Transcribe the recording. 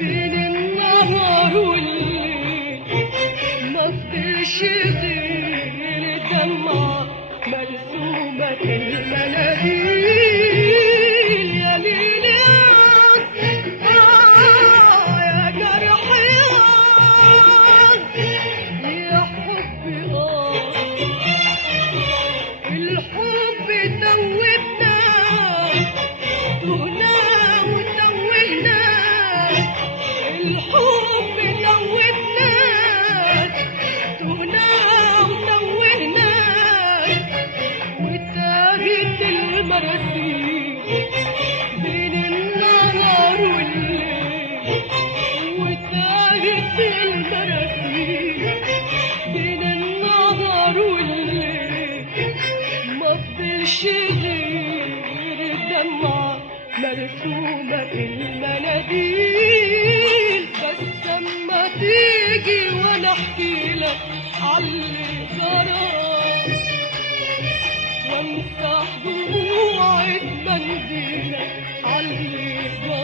بين النهار والليل ما فضلش غير دمعة مرسومة في المناديل. يا ليل يا جرح يا حب الحب دوبنا تهنا وتوهنا الحب دوبنا تهنا وتوهنا وتاهت المراسيل بين النهار والليل وتاهت المراسيل بين النهار والليل ما فضلش غير دمعة مرسومة في المناديل. بس اما تيجي وانا احكي لك عاللي جرى وامسح دموعك بمنديلك عاللي جرى